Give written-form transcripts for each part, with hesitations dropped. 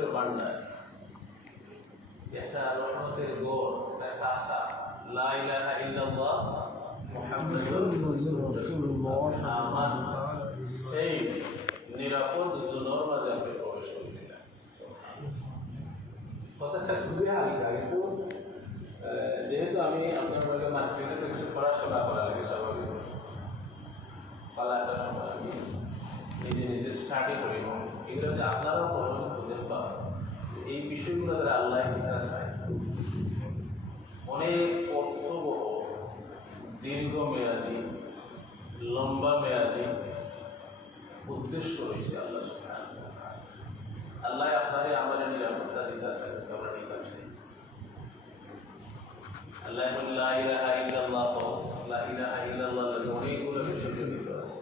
রহমতের ভান্ডার, একটা রহমতের গোড়, একটা আশা, লা ইলাহা ইল্লাল্লাহ মুহাম্মাদুর রাসূলুল্লাহ, আমার সেই নিরাপদ জোনের মাঝে আপনি প্রবেশ করে দিলেন। কথাটা খুবই হালকা, কিন্তু যেহেতু আমি আপনার বলে মাতৃভাষাতে কিছু পড়াশোনা করা লাগে স্বাভাবিক, পালাটার সময় আমি নিজে নিজে স্টাডি করি এবং এগুলো যে আপনারাও পড়াশোনা খুঁজে পান, এই বিষয়গুলো দ্বারা আল্লাহ কিনা চায় অনেক অর্থবহ, দীর্ঘমেয়াদী, লম্বা মেয়াদী উদ্দেশ্য রয়েছে আল্লাহ সুবহানাহু ওয়া তাআলা। আল্লাহ আপনারে আমাদের নিরাপত্তা দিতে চায়, আমরা ঠিক আছে। আল্লাহ লা ইলাহা ইল্লাল্লাহ, লা ইলাহা ইল্লাল্লাহ অনেকগুলো বিষয় জড়িত আছে,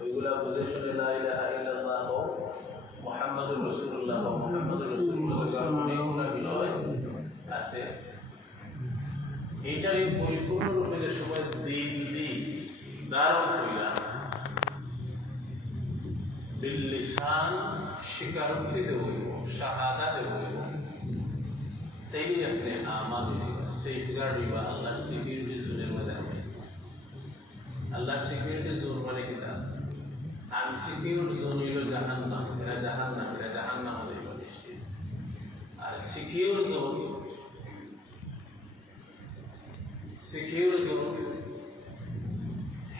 ওইগুলা বুঝে শুনে লা ইলাহা ইল্লাল্লাহ মুহাম্মাদুর রাসূলুল্লাহ, মুহাম্মাদুর রাসূলুল্লাহ অনেকগুলো বিষয় আছে। এইটারই পরিপূর্ণরূপে যে সময় দিন ধারণ কইরা বিল্লিসান স্বীকারোক্তি দেব, শাহাদা দেব, সেই আপনি আমাল সেফগার্ড দিবা আল্লাহর সিকিউরিটি জোনের মধ্যে হবে। আল্লাহর সিকিউরিটি জোন মানে কি? আনসিকিউর জোন হইল জাহান্নাম, এরা জাহান্নাম হতে নিশ্চিত। আর সিকিউর জোন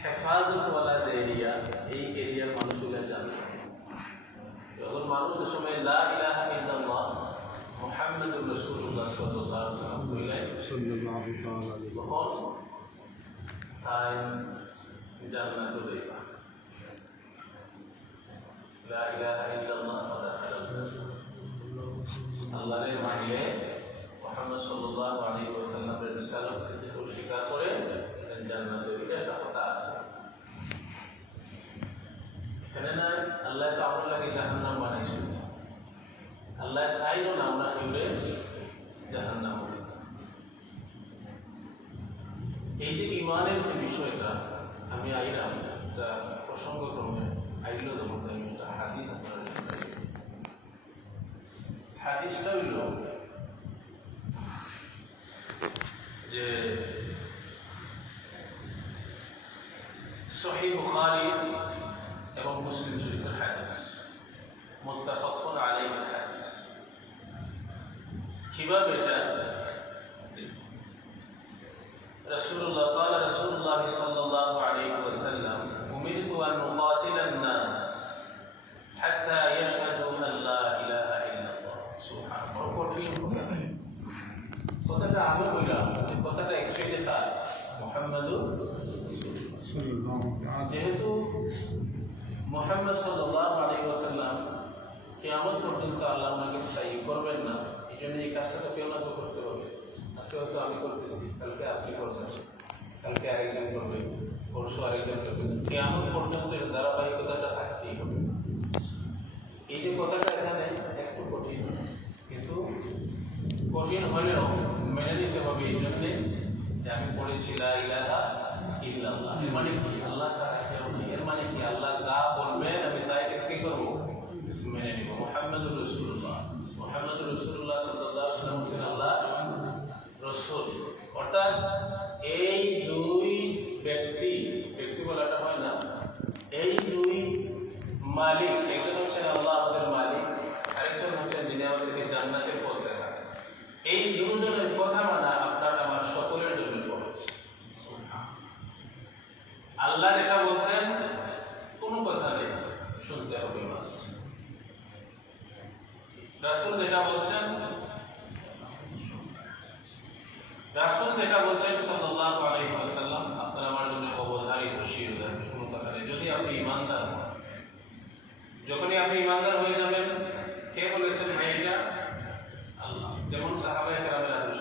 হেফাজতওয়ালা যে এরিয়া, এই এরিয়ার মানুষগুলো জানে। যখন মানুষের সময় লা ইলাহা ইল্লাল্লাহ মুহাম্মাদুর রাসূলুল্লাহ সাল্লাল্লাহু আলাইহি ওয়াসাল্লাম কইলেন, তখন তাই জান্নাতে যাইবা। লা ইলাহা ইল্লাল্লাহ আল্লাহরে মানলে, মুহাম্মদ সাল্লাল্লাহু আলাইহি ওয়াসাল্লামের রিসালাতকে স্বীকার করে জান্নাতে গেলে একটা কথা আছে। এখানে না আল্লাহ তো আমার লাগে জাহান্নাম বানাইছে, আল্লাহ চাইল না আমরা কেউরে জাহান্নাম। এই যে ইমানের যে বিষয়টা আমি আইলাম, একটা প্রসঙ্গক্রমে আইল যখন আমি একটা হাদিস আপনার হাদিসটা হইল যে সহিহ বুখারী এবং মুসলিম শরীফের হাদিস, মুত্তাফাকুন আলাইহি হাদিস। কিভাবে এটা? রাসূলুল্লাহ قال رسول الله صلى الله عليه وسلم أمرت أن أقاتل الناس حتى يشهدوا أن لا إله إلا الله। সুবহান আল্লাহ। কঠিন কথাটা আমি কইলাম, কথাটা একসাথে খায় মুহাম্মাদুর রাসূলুল্লাহ। যেহেতু মুহাম্মদ সাল্লাল্লাহু আলাইহি ওয়াসাল্লাম কিয়ামত পর্যন্ত আল্লাহ ওনাকে স্থায়ী করবেন না, এই জন্য এই কাজটা কেউ না কেউ করতে হবে। আজকে হয়তো আমি করতেছি, কালকে আপনি করবেন, কালকে আরেকজন করবে, পরশু আরেকজন করবে, কিয়ামত পর্যন্ত এর ধারাবাহিকতাটা থাকতেই হবে। এই যে কথাটা এখানে একটু কঠিন, কিন্তু কঠিন হলেও মেনে নিতে হবে। এই জন্যে যে আমি পড়েছি লা ইলাহা ইল্লাল্লাহ, এর মানে কি? আল্লাহ ছাড়া কেউ নেই। এর মানে কি? আল্লাহ যা বলবেন আমি তাই কি করবো? মেনে নিব। মুহাম্মাদুর রাসূলুল্লাহ, মুহাম্মাদুর রাসূলুল্লাহ সাল্লাল্লাহু আলাইহি ওয়াসাল্লাম হচ্ছেন আল্লাহ রাসূল। অর্থাৎ এই দুই ব্যক্তি বলাটা হয় না, এই দুই মালিক, একজন হচ্ছেন আল্লাহ আমাদের মালিক, আরেকজন হচ্ছেন যিনি আমাদেরকে জান্নাতের পথ দেখান। এই দুজনের কথা মানা আপনার আমার সকলের জন্য ফরজ। আল্লাহ যেটা বলছেন কোনো কথা নেই, শুনতে হবে মাস্ট। রাসূল যেটা বলছেন সাল্লাল্লাহু আলাইহি ওয়াসাল্লাম আপনার আমার জন্য অবধারিত শিরোধার্য, কোনো কথা নেই। যদি আপনি ঈমানদার হন, যখনই আপনি ঈমানদার হয়ে যাবেন, কে বলেছেন এটা? আল্লাহ। যেমন সাহাবায়ে কেরামের আদর্শ,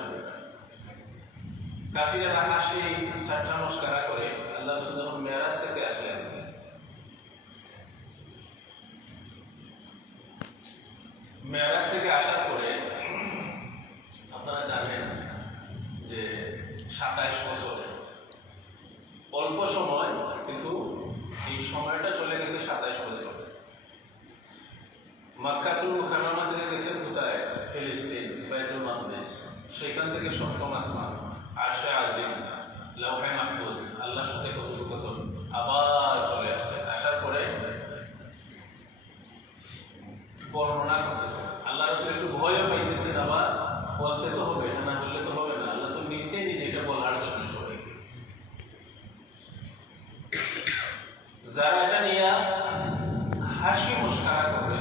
কাফিররা হাসি ঠাট্টা মশকরা করে আল্লাহ রাসূল যখন মেরাজ থেকে আসলেন, মেরাজ থেকে আসার পরে আপনারা জানেন যে 27 বছর অল্প সময়, কিন্তু এই সময়টা চলে গেছে 27 বছর। মক্কাতুল মুকাররমা থেকে গেছেন কোথায়? ফিলিস্তিন, বাইতুল মাকদিস। সেখান থেকে সপ্তম আসমান, আরশে আজিম, লাওহে মাহফুজ, আল্লাহর সাথে কথোপকথন, আবার চলে আসছেন। আসার পরে বর্ণনা করতেছেন। আল্লাহ রাসূল একটু ভয়ও পাইতেছেন, আবার বলতে তো হবে, এটা না বললে তো হবে না। আল্লাহ তো নিশ্চয়ই নিজে এটা বলার জন্য সবাইকে। যারা এটা নিয়ে হাসি মস্কারা করবে,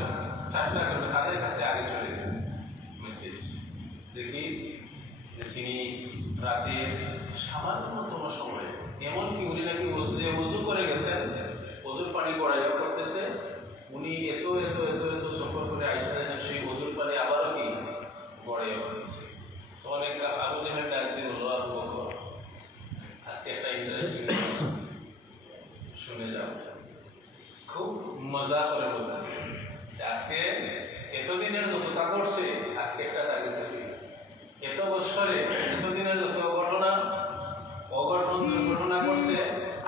ঠাট্টা করবে, তাদের কাছে আগে চলে গেছে মেসেজ। দেখি যে তিনি রাতের সামান্যতম সময়, এমনকি উনি নাকি ওযু করে গেছেন, ওযুর পানি গড়াইয়া করতেছে, উনি এত এত এত এত সফর করে আইসা দেখেন সেই ওযুর পানি আবারও কি গড়াইয়া করতেছে। তো অনেক আবু জাহেল ডাক দিয়ে বলল, আবু বকর, আজকে একটা ইন্টারেস্টিং শুনে যাও। খুব মজা করে বলতেছে, আজকে এতদিনের যতটা করছে, আজকে একটা দাঁড়িয়েছে, এত বৎসরে এতদিনের যত ঘটনা অঘটন দুর্ঘটনা করছে,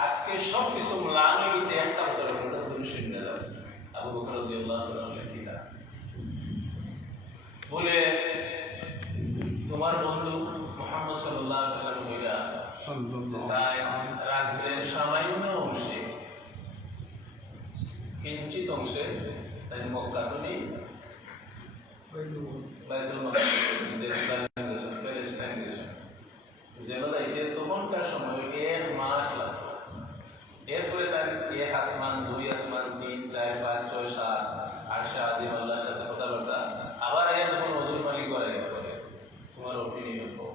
আজকে সব কিছু ম্লান হয়ে গেছে, একটা ঘটনা তুমি শুনে যাও। আবু বকর রাদিয়াল্লাহু তাআলা কিতা বলে, তোমার বন্ধু মুহাম্মদ সাল্লাল্লাহু আলাইহি ওয়াসাল্লাম কইরা তাই রাতের সামান্য অংশে, কিঞ্চিত অংশে, তাই মক্কা তুমি বাইতুল মাকদিস প্যালেস্টাইন গেছে, যেন যাইতে তখনকার সময় 1 মাস লাগতো। এরপরে তার 1 আসমান, 2 আসমান, 3, 4, 5, 6, 7 আরশে আজিম, আল্লাহর সাথে কথাবার্তা, আবার যখন ওযুর পানি করে তোমার অপিনিয়ন হোক।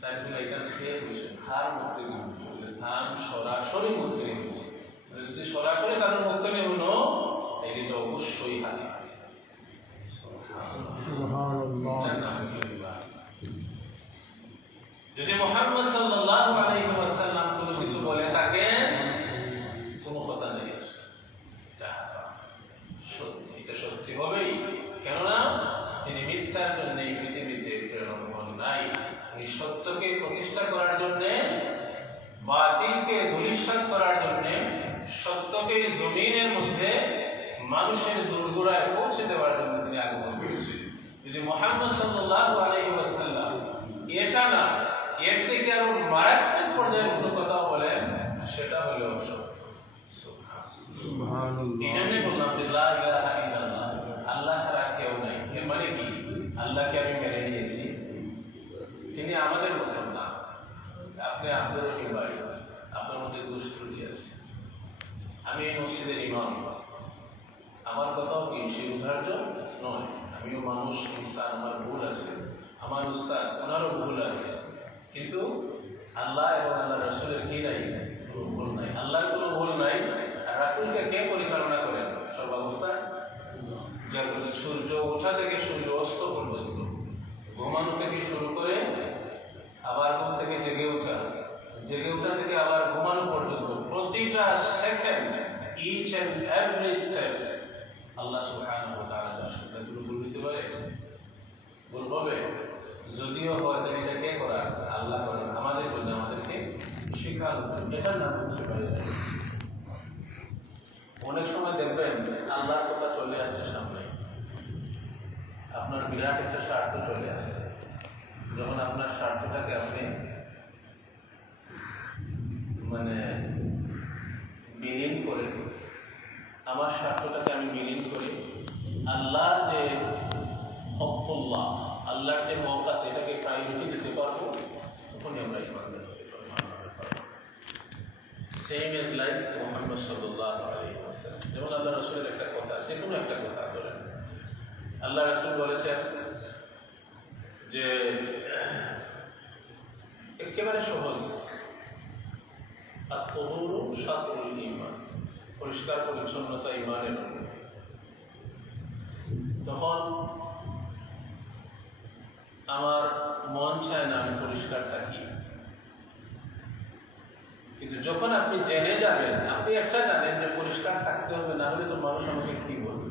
তাই তুমি এটা খেয়ে বসে ধার মুক্তি নিয়ে ধান সরাসরি মুক্তি নিয়ে, যদি সরাসরি কারণ মুক্ত নেব না, এটা অবশ্যই হাসি। যদি মুহাম্মদ সাল্লাল্লাহু আলাইহি ওয়াসাল্লাম কোনো কিছু বলে থাকেন, কোনো কথা নেই, এটা হাসা সত্যি, এটা সত্যি হবেই। কেননা তিনি মিথ্যার জন্য এই পৃথিবীতে প্রেরণ হন নাই। তিনি সত্যকে প্রতিষ্ঠা করার জন্য, বাতিলকে ধূলিসাৎ করার জন্য, সত্যকে জমিনের মধ্যে মানুষের দুর্গোড়ায় পৌঁছে দেওয়ার জন্য তিনি আগমন করেছেন। যদি মুহাম্মদ সাল্লাল্লাহু আলাইহি ওয়াসাল্লাম এটা না, এর থেকে আরো মারাত্মক পর্যায়ের কোনো কথা বলেন, সেটা হলো অসত্য। সুবহানাল্লাহ। এই জন্যই বললাম যে লা ইলাহা ইল্লাল্লাহ, আল্লাহ ছাড়া কেউ নাই। এর মানে কি? আল্লাহকে আমি মেনে নিয়েছি, তিনি আমাদের মতন না। আপনি আব্দুর রহিম ভাই, আপনার মধ্যে দোষ ত্রুটি আছে। আমি এই মসজিদের ইমাম, আমার কথাও কি সে উদাহরণ নয়। আমিও মানুষ, ইনসান, আমার ভুল আছে। আমার উস্তাদ, ওনারও ভুল আছে। কিন্তু আল্লাহ এবং আল্লাহ রাসূলের কি নাই? কোনো ভুল নাই। আল্লাহর কোনো ভুল নাই। আর রাসূলকে কে পরিচালনা করেন সর্বাবস্থায়? সূর্য ওঠা থেকে সূর্য অস্ত পর্যন্ত, ঘুমানো থেকে শুরু করে আবার ঘুম থেকে জেগে ওঠা, জেগে ওঠা থেকে আবার ঘুমানো পর্যন্ত, প্রতিটা second, each and every steps আল্লাহ সুবহানাহু ওয়া তাআলা দর্শকরা ভুল দিতে পারে? ভুল হবে? যদিও হয়, তাহলে এটা কে করা? আল্লাহ করেন আমাদের জন্য, আমাদেরকে শেখানো। এটার নাম হচ্ছে পারে। অনেক সময় দেখবেন আল্লাহর কথা চলে আসছে সামনে, আপনার বিরাট একটা স্বার্থ চলে আসছে। যখন আপনার স্বার্থটাকে আপনি মানে বিলীন করে, আমার স্বার্থটাকে আমি বিলীন করি, আল্লাহর যে হকুল্লাহ, আল্লাহর যে হক আছে, এটাকে প্রায়োরিটি দিতে পারবো, তখনই আমরা ইমানদার হতে পারবো। সেম ইজ লাইক মুহাম্মদ সাল্লাল্লাহু আলাইহি ওয়াসাল্লাম। যেমন আল্লাহ রাসূলের একটা কথা, যে কোনো একটা কথা বলেন, আল্লাহ রাসূল বলেছেন যে একেবারে সহজ, আত-তাহুরু শাতরুল ঈমান, পরিষ্কার পরিচ্ছন্নতা ঈমানের অঙ্গ। তখন আমার মন চায় না আমি পরিষ্কার থাকি, কিন্তু যখন আপনি জেনে যাবেন, আপনি একটা জানেন যে পরিষ্কার থাকতে হবে, না হলে তো মানুষ আমাকে কি বলবে,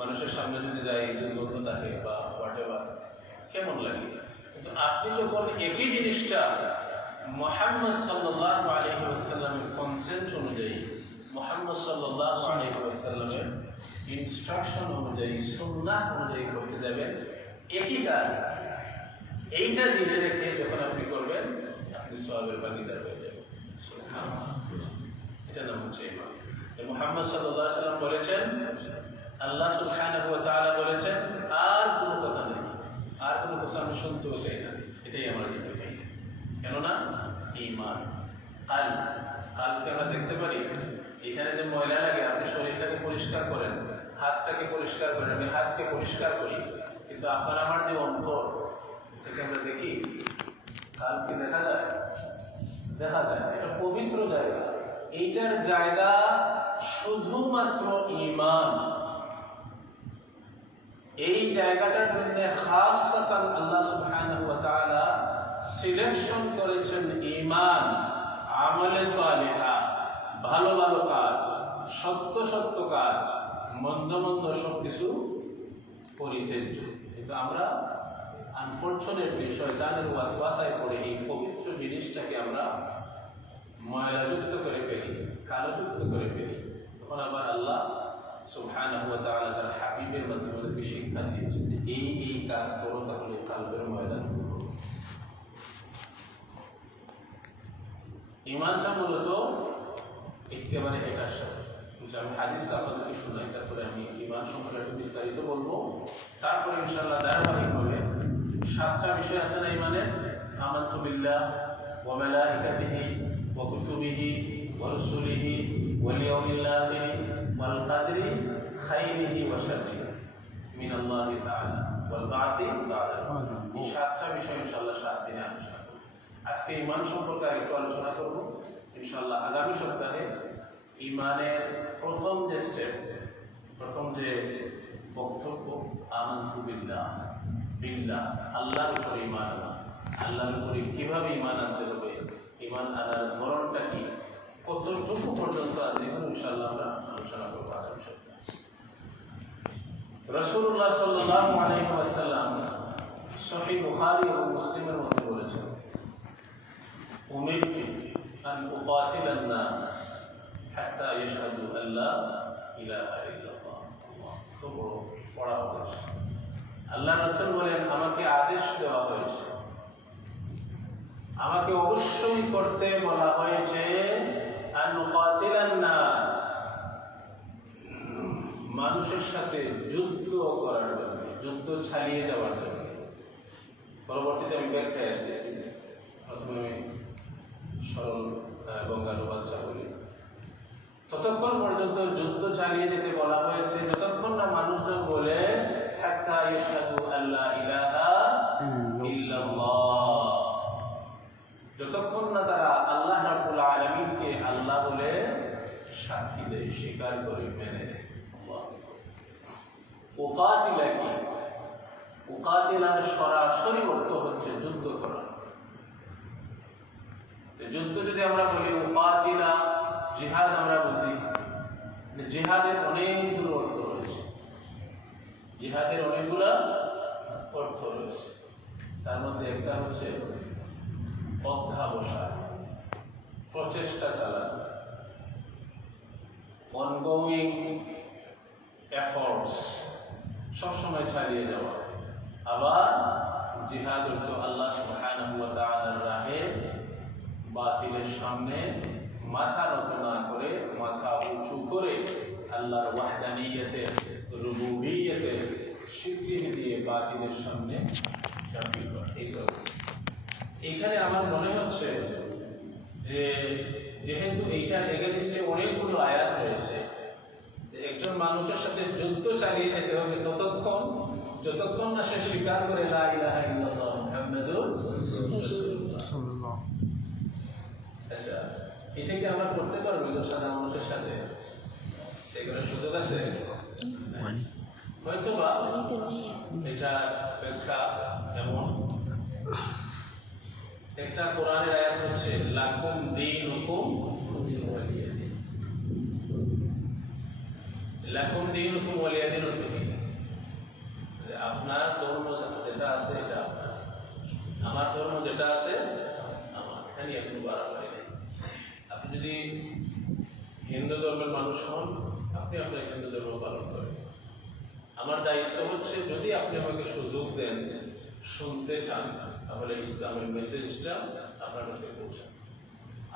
মানুষের সামনে যদি যাই দুর্গন্ধ থাকে বা হোয়াটএভার, কেমন লাগে। কিন্তু আপনি যখন একই জিনিসটা মুহাম্মদ সাল্লাল্লাহু আলাইহি ওয়াসাল্লামের কনসেন্ট অনুযায়ী, মুহাম্মদ সাল্লাল্লাহু আলাইহি ওয়াসাল্লামের ইনস্ট্রাকশন অনুযায়ী, সুন্নাহ অনুযায়ী করতে যাবেন, একই কাজ এইটা দিলে রেখে যখন আপনি করবেন, আপনি সওয়াবের ভাগীদার হয়ে যাবেন। এটা নাম হচ্ছে ঈমান। মুহাম্মদ সাল্লাল্লাহু আলাইহি ওয়াসাল্লাম বলেছেন, আল্লাহ সুবহানাহু ওয়া তাআলা বলেছেন, আর কোনো কথা নেই, আর কোনো কথা আমি শুনতেও চাই না, এটাই আমার দিতে চাই। কেননা ঈমান কালকে আমরা দেখতে পারি, এখানে যে ময়লা লাগে, আপনি শরীরটাকে পরিষ্কার করেন, হাতটাকে পরিষ্কার করেন, আমি হাতকে পরিষ্কার করি, কিন্তু আপনার আমার যে অন্তর, এটাকে আমরা দেখি, কালকে দেখা যায়, দেখা যায় এটা পবিত্র জায়গা। এইটার জায়গা শুধুমাত্র ঈমান। এই জায়গাটার জন্য খাসতান আল্লাহ সুবহানাহু ওয়া তাআলা সিলেকশন করেছেন ঈমান, আমলে সালিহা, ভালো ভালো কাজ, সত্য সত্য কাজ, মন্দ মন্দ সবকিছু পরিত্যাজ্য। কিন্তু আমরা আনফরচুনেটলি শয়তানের ওয়াসওয়াসায় পড়ে এই পবিত্র জিনিসটাকে আমরা ময়লাযুক্ত করে ফেলি, কালোযুক্ত করে ফেলি। তখন আবার আল্লাহ সুবহানাহু ওয়া তাআলা তার হাবিবের মাধ্যমে শিক্ষা দিয়েছেন, এই কাজ করো, তাহলে কালবের ময়লা দূর হবে। ঈমানটা মূলত একেবারে এটার সাথে, আমি হাদিসটা আপনাদেরকে শোনাই, তারপরে আমি ঈমান সম্পর্কে একটু বিস্তারিত বলবো। তারপরে ইনশাআল্লাহ ধারাবাহিকভাবে 7টা বিষয় আছে না ঈমানের। আমানতু বিল্লাহ ওয়া মালাইকাতিহি ওয়া কুতুবিহি ওয়া রুসুলিহি ওয়াল ইয়াউমিল আখির ওয়াল কদরি খাইরিহি ওয়া শাররিহি মিনাল্লাহি তাআলা ওয়াল বা'সি বা'দাল মাউত। এই 7টা বিষয় ইনশাআল্লাহ 7 দিনে আলোচনা করব। আজকে ঈমান সম্পর্কে আরেকটু আলোচনা করব ইনশাআল্লাহ। আগামী সপ্তাহে ঈমানের প্রথম যে স্টেপ, প্রথম যে বক্তব্য, আমানতু বিল্লাহ, বিল্লাহ আল্লাহর উপরে ঈমান আনা, আল্লাহর উপরে কিভাবে ঈমান আনতে হবে, ঈমান আনার ধরনটা কি, কতটুকু পর্যন্ত আনতে হবে, ইনশাআল্লাহ আমরা আলোচনা করব আগামী সপ্তাহে। রাসূলুল্লাহ সাল্লাল্লাহু আলাইহি ওয়াসাল্লাম সহিহ বুখারী এবং মুসলিমের মধ্যে বলেছেন, উমিরতু আন উকাতিলান নাস হাত্তা ইয়াশহাদু আল্লা ইলাহা ইল্লাল্লাহ। খুব বড় আদেশ। আল্লাহ রাসূল বলেন, আমাকে আদেশ দেওয়া হয়েছে, আমাকে অবশ্যই করতে বলা হয়েছে, আন উকাতিলান নাস, মানুষের সাথে যুদ্ধ করার জন্য, যুদ্ধ চালিয়ে দেওয়ার জন্য। পরবর্তীতে আমি ব্যাখ্যায় আসতেছি, প্রথমে আমি সরল বঙ্গালু বাচ্চা বলি। ততক্ষণ পর্যন্ত যুদ্ধ চালিয়ে যেতে বলা হয়েছে যতক্ষণ না মানুষজন বলে হাত্তা ইয়াশহাদু আল্লা ইলাহা ইল্লাল্লাহ, যতক্ষণ না তারা আল্লাহ রাব্বুল আলামিনকে আল্লাহ বলে সাক্ষী দেয়, স্বীকার করে, মেনে নেয়। উকাতিলা কি? উকাতিলার সরাসরি অর্থ হচ্ছে যুদ্ধ করা। যুদ্ধ যদি আমরা বলি উকাতিলা, জিহাদ আমরা বুঝি, জিহাদের অনেকগুলো অর্থ রয়েছে, জিহাদের অনেকগুলো অর্থ রয়েছে। তার মধ্যে একটা হচ্ছে অধ্যাবসায়, প্রচেষ্টা চালানো, অনগোয়িং এফর্টস, সবসময় চালিয়ে যাওয়া। আবার জিহাদ অর্থ আল্লাহ সুবহানাহু ওয়া তাআলার রাহে বাতিলের সামনে মাথা নত না করে, মাথা উঁচু করে আল্লাহর ওয়াহদানিয়তে, রুবুবিয়তে স্বীকৃতি দিয়ে বাতিলের সামনে ঝাঁপিয়ে পড়া। এইখানে আমার মনে হচ্ছে যে যেহেতু এইটার এগেইনস্টে অনেকগুলো আয়াত রয়েছে, একজন মানুষের সাথে যুদ্ধ চালিয়ে যেতে হবে ততক্ষণ যতক্ষণ না সে স্বীকার করে লা ইলাহা ইল্লাল্লাহ মুহাম্মাদুর রাসূলুল্লাহ। আচ্ছা, এটা কি আমরা করতে পারবো একজন সাধারণ মানুষের সাথে? এগুলোর সুযোগ আছে হয়তো বা। এটা ব্যাখ্যা এমন, একটা কোরআনের আয়াত হচ্ছে লাকুম দীনুকুম ওয়ালিয়া দীন, লাকুম দীনুকুম ওয়ালিয়া দীন অর্থ কি? আপনার ধর্ম যেটা আছে এটা আপনার, আমার ধর্ম যেটা আছে আমার, এখানে কোনো বাড়াবাড়ি নেই। আপনি যদি হিন্দু ধর্মের মানুষ হন, আপনি আপনার হিন্দু ধর্ম পালন করেন। আমার দায়িত্ব হচ্ছে যদি আপনি আমাকে সুযোগ দেন, শুনতে চান, তাহলে ইসলামের মেসেজটা আপনার কাছে পৌঁছান।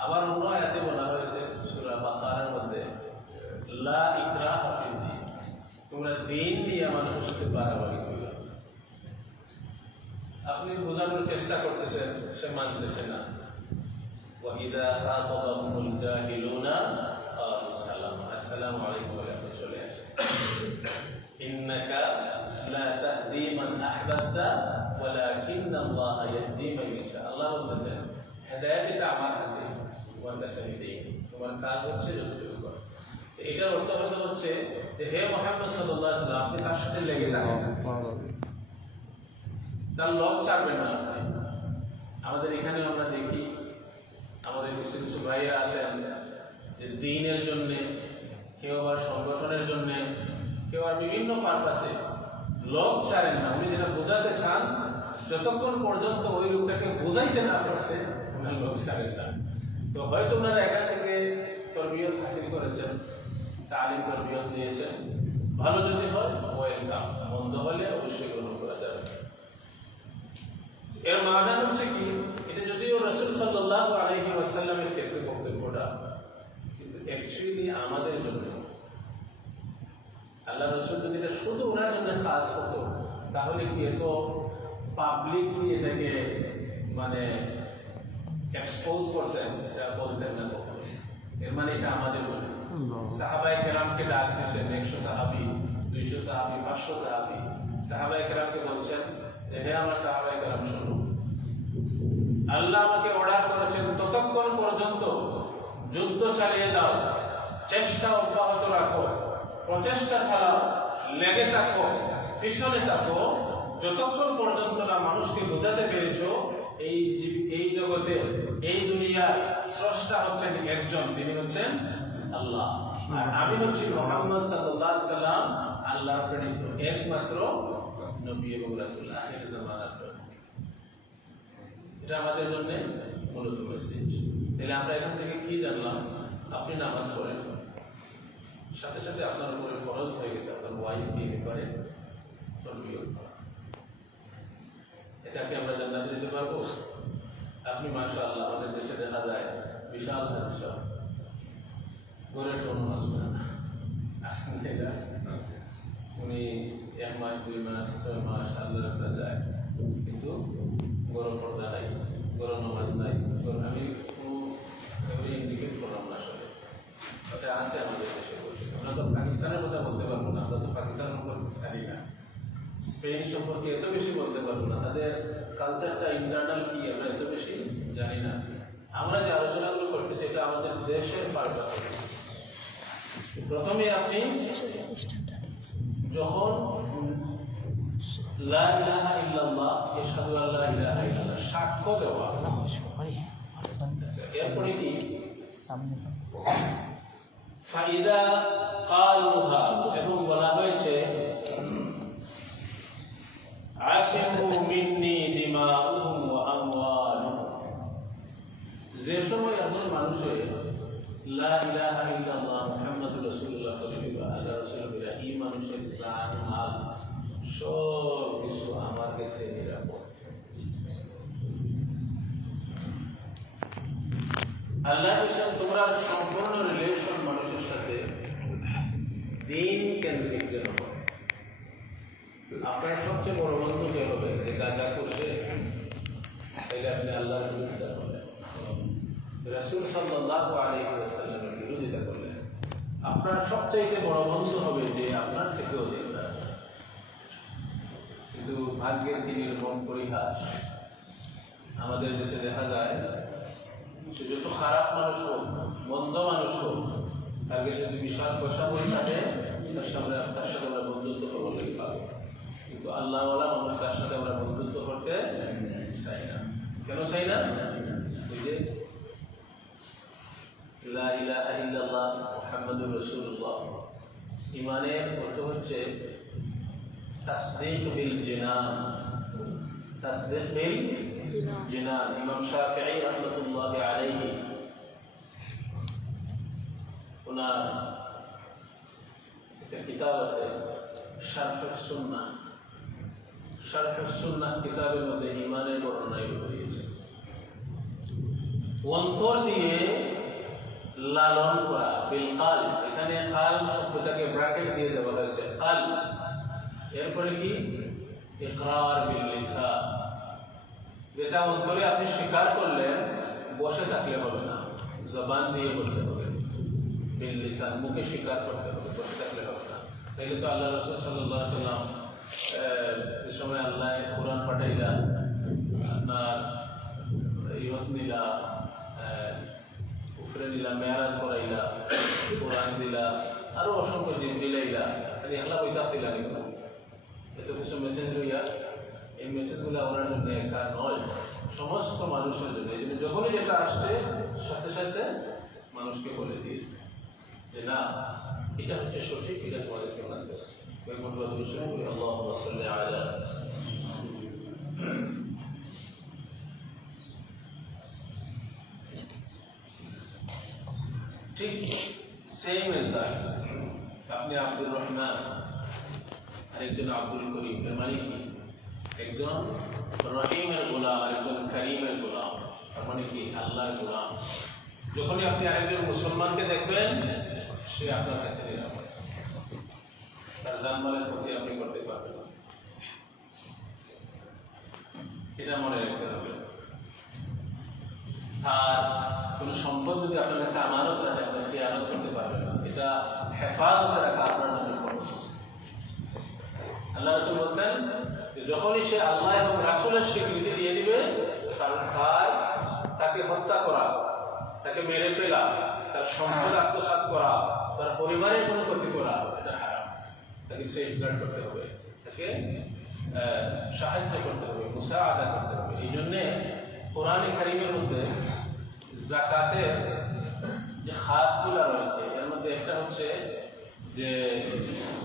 আবার অন্য আয়াতে বলা হয়েছে সূরা বাকারার মধ্যে, লা ইকরাহা ফিদ দীন, তোমরা দিন নিয়ে মানুষের সাথে বাড়াবাড়ি করবে। আপনি বোঝানোর চেষ্টা করতেছেন, সে মানতেছে না। ওয়াইদা খাতাবাহুমুল জাহিলুনা ক্বালু সালামা, আসসালামু আলাইকুম বলে আপনি চলে আসেন। ইন্নাকা লা তাহদি মান আহবাবতা ওয়ালাকিন্নাল্লাহা ইয়াহদি মান ইয়াশা। আল্লাহ বলেছেন হেদায়েত এটা আমার হাতে, তোমার কাছে আমি দেই, তোমার কাজ হচ্ছে যতটুকু করা। এটার অর্থ হচ্ছে যে হে মুহাম্মদ সাল্লাল্লাহু আলাইহি ওয়াসাল্লাম, আপনি তার সাথে লেগে থাকেন, তার লব ছাড়বেন না। আমাদের এখানে আমরা দেখি আমাদের কিছু কিছু ভাইরা আছেন যে দ্বীনের জন্যে, কেউ আবার সংগঠনের জন্যে, কেউ আর বিভিন্ন পারপাসে লোক ছাড়েন না। উনি যেটা বোঝাতে চান, যতক্ষণ পর্যন্ত ওই লোকটাকে বোঝাইতে না পারছে ওনার লোক ছাড়েন না। তো হয়তো ওনারা এখান থেকে তরবিয়ত হাসিল করেছেন, তালিম তরবিয়ত নিয়েছেন, ভালো যদি হয় ওয়েলকাম, মন্দ হলে অবশ্যই গ্রহণ করা যাবে। এর মানে হচ্ছে কি, এটা যদিও রাসূল সাল্লাল্লাহু আলাইহি ওয়াসাল্লামের ক্ষেত্রে বক্তব্যটা, কিন্তু অ্যাকচুয়ালি আমাদের জন্য আল্লাহ রাসূল যদি এটা শুধু ওনার জন্য খাস হতো, তাহলে কি এত পাবলিকলি এটাকে মানে এক্সপোজ করতেন, এটা বলতেন না কখনো। এর মানে এটা আমাদের জন্য। সাহাবায়ে কেরামকে ডাক দিয়েছেন, 100 সাহাবী, 200 সাহাবী, 500 সাহাবী। সাহাবায়ে কেরামকে বলছেন, হে আমার সাহাবায়ে কেরাম শুনুন, আল্লাহ আমাকে অর্ডার করেছেন ততক্ষণ পর্যন্ত যুদ্ধ চালিয়ে দাও, চেষ্টা অব্যাহত রাখো, প্রচেষ্টা চালাও, লেগে থাকো, পিছনে থাকো, যতক্ষণ পর্যন্ত না মানুষকে বোঝাতে পেরেছো এই জগতে, এই দুনিয়ার স্রষ্টা হচ্ছেন একজন, তিনি হচ্ছেন আল্লাহ, আর আমি হচ্ছি মুহাম্মদ সাল্লাল্লাহু আলাইহি সাল্লাম, আল্লাহর প্রেরিত একমাত্র নবী এবং রাসূল, আখির জামানার নবী। এটা আমাদের জন্য মূলত মেসেজ। তাহলে আমরা এখান থেকে কি জানলাম? আপনি নামাজ পড়েন, সাথে সাথে আপনার উপরে ফরজ হয়ে গেছে আপনার ওয়াইফকে ব্যাপারে তরবিয়ত করা। এটাকে আমরা জান্নাতে যেতে পারবো? আপনি মাশাআল্লাহ, আমাদের দেশে দেখা যায় বিশাল হাদিস, ঘরে কোনো আসবে না, আসেন এটা উনি 1 মাস 2 মাস 6 মাস আল্লাহ রাস্তা যায়, কিন্তু গরম পর্দা নাই, গরম নামাজ নাই। আমি কোনো ইন্ডিকেট করলাম না, আসলে এটা আছে আমাদের দেশে। আমরা তো পাকিস্তানের কথা বলতে পারবো না, আমরা তো পাকিস্তানের উপর জানি না, স্পেন সম্পর্কে এত বেশি বলতে পারবো না, তাদের কালচারটা ইন্টারনাল কি আমরা এত বেশি জানি না। আমরা যে আলোচনাগুলো করতেছি এটা আমাদের দেশের পারপাসে। প্রথমে আপনি যখন লা ইলাহা ইল্লাল্লাহ, আশহাদু আল্লা ইলাহা ইল্লাল্লাহ সাক্ষ্য দেওয়া, এরপরে কি ফাইদা কালুহা, এবং বলা হয়েছে আসিমু মিন্নি দিমাউহুম ওয়া আমওয়ালুহুম, যে সময় একজন মানুষের লা ইলাহা ইল্লাল্লাহ মুহাম্মাদুর রাসূলুল্লাহ আল্লাহ রাসূলুল্লাহ, এই মানুষের প্রাণ মাল সব কিছু আমার কাছে নিরাপদ। আল্লাহ বলেন তোমরা সম্পূর্ণ রিলেশন মানুষের সাথে দিন কেন্দ্রিক যেন হয়। আপনার সবচেয়ে বড় বন্ধু কে হবে? যে গাঁজা করছে, তাহলে আপনি আল্লাহর বিরোধিতা করলেন, রাসূল সাল্লাল্লাহু আলাইহি ওয়াসাল্লামের বিরোধিতা করলেন। আপনার সবচাইতে বড় বন্ধু হবে যে আপনার থেকেও দেবদার। কিন্তু ভাগ্যের কি নির্মম পরিহাস, আমাদের দেশে দেখা যায় সে যত খারাপ মানুষ হোক, মন্দ মানুষ হোক, তার কাছে যদি বিশাল পয়সা বই থাকে, তার সাথে আমরা বন্ধুত্ব করবো লেগে পাবো। কিন্তু আল্লাহওয়ালা মানুষ, তার সাথে আমরা বন্ধুত্ব করতে চাই না। কেন চাই না? ওই যে লা ইলাহা ইল্লাল্লাহ মুহাম্মাদুর রাসূলুল্লাহ, ঈমানের অর্থ হচ্ছে তাসদীক বিল জিনান, তাসদীক বিল জিনান। ইমাম শাফিঈ রাহমাতুল্লাহি আলাইহি ওনার কিতাব আছে শারহুস সুন্নাহ। শারহুস সুন্নাহ কিতাবের মধ্যে ঈমানের বর্ণনা দিয়েছে। অন্তর দিয়ে লালন করা, বিল কাল, এখানে কাল শব্দটাকে ব্র্যাকেট দিয়ে দেওয়া হয়েছে, কাল। এরপরে কি? ইকরার বিল লিসান, যেটা অন্তরে আপনি স্বীকার করলেন, বসে থাকলে হবে না, জবান দিয়ে বলতে হবে। বিল লিসান, মুখে স্বীকার করতে হবে, বসে থাকলে হবে না। তাইলে তো আল্লাহ রাসূল সাল্লাল্লাহু আলাইহি ওয়াসাল্লাম যে সময় আল্লাহ কোরআন পাঠাইলা, আপনার ইহত নিলা, উফরে নিলা, মেয়ারাজ করাইলা, কোরআন দিলা, আরো অসংখ্য জিনিস দিলাইলা, একলা বইতে আসিলা কিন্তু এত কিছু মেসেজ লইয়া, এই মেসেজগুলো ওনার জন্য একা নয়, সমস্ত মানুষের জন্য। এই জন্য যখনই যেটা আসছে সাথে সাথে মানুষকে বলে দিয়েছে যে না, এটা হচ্ছে সঠিক, এটা তোমাদেরকে মানতে হবে। আল্লাহুম্মা সাল্লি আলা ঠিক সেম এজ দ্যাট। আপনি আব্দুর রহমান, আরেকজন আব্দুল করিম, এর মানে কি? একজন রহিমের গোলাম, আরেকজন করিমের গোলাম, তার মানে কি? আল্লাহর গোলাম। যখনই আপনি আরেকজন মুসলমানকে দেখবেন, সে আপনার কাছে নিরাপদ, তার জানমালের ক্ষতি আপনি করতে পারবেন না, এটা মনে রাখতে হবে। আর কোন সম্পদ যদি আপনার কাছে আমানত রাখে, আপনি খেয়ানত করতে পারবেন না, এটা হেফাজতে রাখা আপনার জন্য খরচ। আল্লাহ রাসূল বলছেন যখনই সে আল্লাহ এবং রাসূলের স্বীকৃতি দিয়ে দিবে, তাকে হত্যা করা, তাকে মেরে ফেলা, তার সম্পদ আত্মসাৎ করা, তার পরিবারের কোনো ক্ষতি করা, এটা হারাম। তাকে সেফগার্ড করতে হবে, তাকে সাহায্য করতে হবে, মুসাআদা করতে হবে। এই জন্যে কোরআনে কারীমের মধ্যে যাকাতের যে খাতগুলো রয়েছে, এর মধ্যে একটা হচ্ছে যে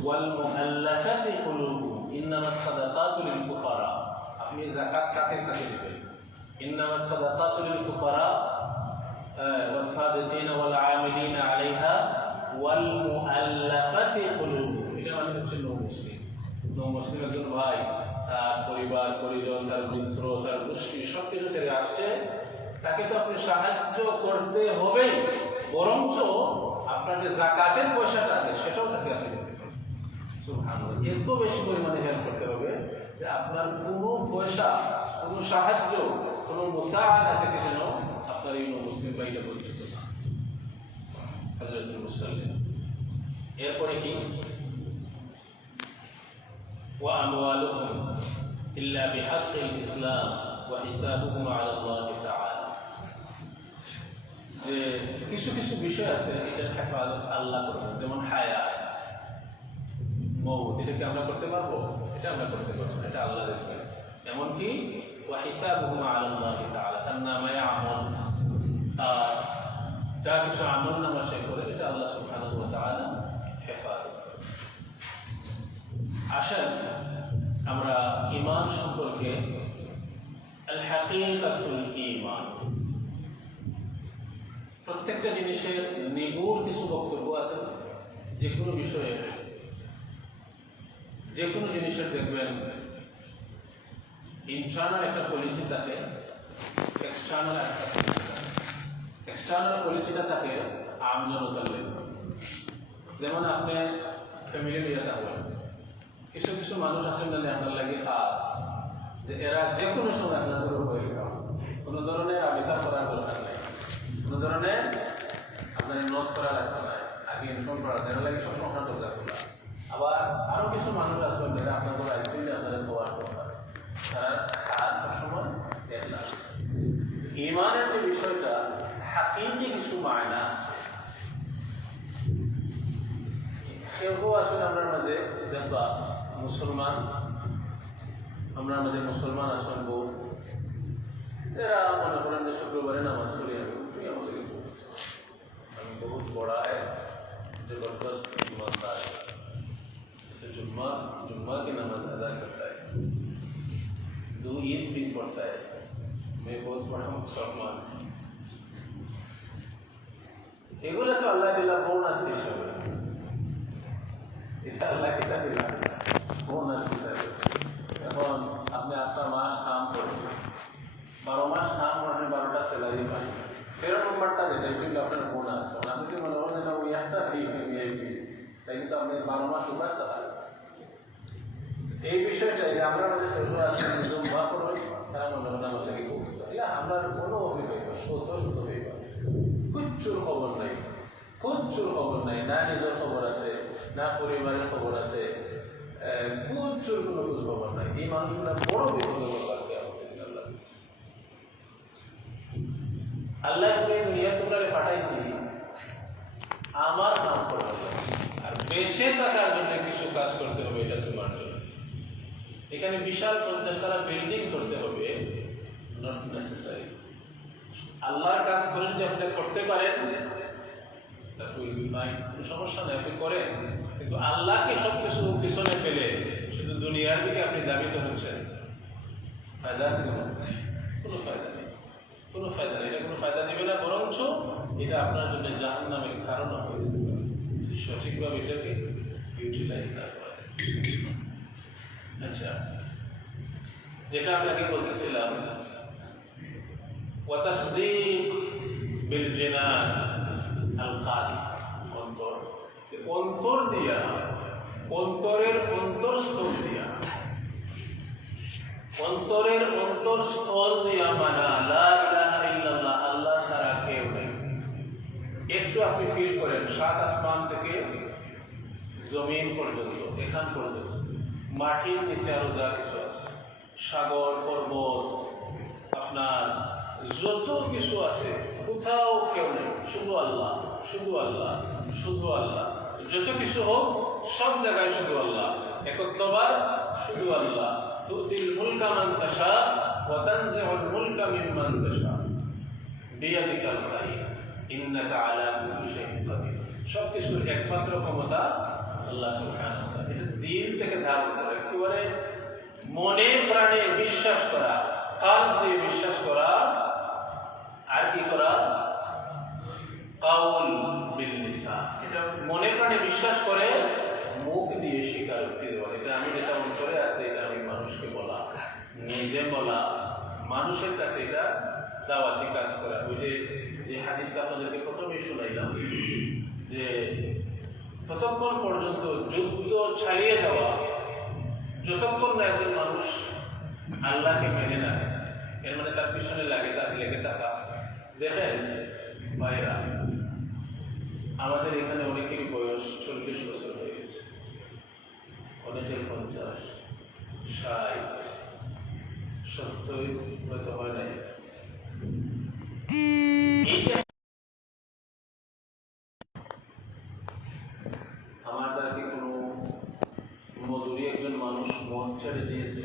ওয়াল মুআল্লাফাতি কুলুবুহুম ইন্নামাস সাদাকাতু লিল ফুকারা। আপনি যাকাত কাকে কাকে দিবেন? ইন্নামাস সাদাকাতু লিল ফুকারা ওয়াস সাদিকিনা ওয়াল আমিলিনা আলাইহা ওয়াল মুআল্লাফাতি কুলুবুহুম। এটা মানে হচ্ছে নৌ মুসলিম। নৌ মুসলিম একজন ভাই, তার পরিবার পরিজন, তার মিত্র, তার গোষ্ঠী সবকিছু ছেড়ে আসছে, তাকে তো আপনি সাহায্য করতে হবে, বরঞ্চ আপনার যে যাকাতের পয়সাটা আছে সেটাও তাকে আপনি দিতে পারেন। সুবহানাল্লাহ, এত বেশি পরিমাণে হেল্প করতে হবে যে আপনার কোনো পয়সা, কোনো সাহায্য, কোনো মুসাআদা থেকে যেন আপনার এই মুসলিম ভাইটা বঞ্চিত না। হযরত মুসাল্লিম। এরপরে কি? ওয়া আমওয়ালুহুম ইল্লা বিহাক্কিল ইসলাম ওয়া হিসাবুহুম আলা আল্লাহ তাআলা। যে কিছু কিছু বিষয় আছে এটার হেফাজত আল্লাহ করবেন, যেমন হায়াত, মওত, এটাকে আমরা করতে পারবো? এটা আমরা করতে পারবো, এটা আল্লাহ দেখবেন। এমনকি ওয়া হিসাবুহুম আলা আল্লাহ তাআলা, তার নামায়ে আমল, আর যা কিছু আমল নামা সে করে, এটা আল্লাহ সুবহানাহু ওয়া তাআলা হেফাজত করবেন। আসেন আমরা ঈমান সম্পর্কে আল হাকীকাতুল ঈমান, প্রত্যেকটা জিনিসের নিগুড় কিছু বক্তব্য আছে। যে কোনো বিষয়ে, যে কোনো জিনিসের দেখবেন ইন্টারনাল একটা পলিসি থাকে, এক্সটার্নাল একটা পলিসি থাকে। এক্সটার্নাল পলিসিটা থাকে আম জনতার লেগে। যেমন আপনি ফ্যামিলি নিয়ে থাকবেন, কিছু কিছু মানুষ আছেন না আপনার লাগে খাস, যে এরা যে কোনো সময় আপনাদের উপরে কোনো ধরনের আবিষ্কার করার দরকার নেই, কোনো ধরনের আপনার নোট করা রাখতে নাই, আগে ইনফর্ম করা দেওয়া লাগে, সবসময় আপনার দরকার খোলা। আবার আরও কিছু মানুষ আসবেন যারা আপনার উপর আইসিলে আপনাদের খোয়ার দরকার, তারা হাত সবসময় দেখলাম। ঈমানের যে বিষয়টা হাকিকি কিছু মায়না আছে, সেও আসলে আমরা মাঝে দেখবা মুসলমান, আমরা আমাদের মুসলমান আসন বোধ, এরা মনে করেন যে শুক্রবারে নামাজ পড়ি, আমি বহুত বড়া जबरदस्त ईमानदार है। जुम्मा की नमाज अदा करता है, 2 ईद भी पढ़ता है, मैं बहुत बड़ा मुसलमान। এগুলো তো আল্লাহ দিলা বোনাস হিসেবে, আল্লাহ কিতা দিলাম বোনাস হিসাবে। এখন আপনি 8টা মাস কাম করেন, 12 মাস কাম করেন, 12টা স্যালারি পাই, 13 নম্বরটা যেটা কিন্তু আপনার বোনাস। আমি যদি মনে করেন এটা ওই একটা ভিআইপি, তাই কিন্তু আপনি 12 মাস উপাস থাকা। এই বিষয়টাই আমরা আমাদের ছোট আছেন জমা করবেন, তারা মনে করেন আমাদেরকে করতে আমরা কোনো অভিজ্ঞতা শত শত হয়ে পারে, কিচ্ছুর খবর নাই, কিচ্ছুর খবর নাই, না নিজের খবর আছে, না পরিবারের খবর আছে, কিচ্ছুর কোনো খোঁজ খবর নাই। এই মানুষগুলো বড় বিপদে বসে আল্লাহ তুমি দুনিয়া তোমরা পাঠাইছি আমার নাম করতে হবে, আর বেঁচে থাকার জন্য কিছু কাজ করতে হবে, এটা তোমার জন্য। এখানে বিশাল 50 তলা বিল্ডিং করতে হবে, নট নেসেসারি। আল্লাহর কাজ করেন যে আপনি করতে পারেন, কোনো সমস্যা নেই, আপনি করেন, কিন্তু আল্লাহকে সবকিছু পিছনে ফেলে শুধু দুনিয়ার দিকে আপনি দাবিত হচ্ছেন, ফায়দা আছে? কোনো ফায়দা নেই, কোনো ফায়দা নেই, এটা কোনো ফায়দা দেবে না, বরঞ্চ এটা আপনার জন্য জাহান্নামের কারণ হয়ে যেতে পারে যদি সঠিকভাবে এটাকে ইউটিলাইজ না করা যায়। আচ্ছা, যেটা আপনাকে বলতেছিলাম, ওয়াতাসদীক বিল জিনান আল কালব, অন্তর, অন্তর দিয়া, অন্তরের অন্তরস্থল দিয়া, অন্তরের অন্তরস্থল দিয়া মানা লা ইলাহা ইল্লাল্লাহ, আল্লাহ ছাড়া কেউ নেই। একটু আপনি ফিল করেন, 7 আসমান থেকে জমিন পর্যন্ত, এখান পর্যন্ত, মাটির নিচে আরো যা কিছু আছে, সাগর পর্বত, আপনার যত কিছু আছে, কোথাও কেউ নেই, শুধু আল্লাহ, শুধু আল্লাহ, শুধু আল্লাহ। যত কিছু হোক সব জায়গায় শুধু আল্লাহ, একত্ববাদ, শুধু আল্লাহ। তুতিল মুলকা মান তাশা ওয়া তানজিউল মুলকা মিম্মান তাশা বিয়াদিকাল খায়র ইন্নাকা আলা কুল্লি শাইইন কাদির। সবকিছুর একমাত্র ক্ষমতা আল্লাহ সুবহানাহু ওয়া তাআলা। এটা দিল থেকে ধারণ করা, একেবারে মনে প্রাণে বিশ্বাস করা, কাল্ব দিয়ে বিশ্বাস করা, আর কি করা? কাউল বিল লিসান, এটা মনে প্রাণে বিশ্বাস করে, মুখ দিয়ে স্বীকারোক্তি দেওয়া। এটা আমি যেটা অন্তরে আছে, এটা আমি মানুষকে বলা, নিজে বলা, মানুষের কাছে এটা দাওয়াতি কাজ করা। ওই যে হাদিসটা আপনাদেরকে প্রথমেই শুনাইলাম, যে ততক্ষণ পর্যন্ত যুদ্ধ ছাড়িয়ে দেওয়া, যতক্ষণ না একজন মানুষ আল্লাহকে মেনে নেয়, এর মানে তার পিছনে লেগে থাকা। দেখেন ভাইরা, আমাদের এখানে অনেকের বয়স 40 বছর হয়ে গেছে, অনেকের 50, 60, 70 হয়তো হয় নাই। আমার দ্বারা কি কোনো মজুরি একজন মানুষ মন ছেড়ে দিয়েছে?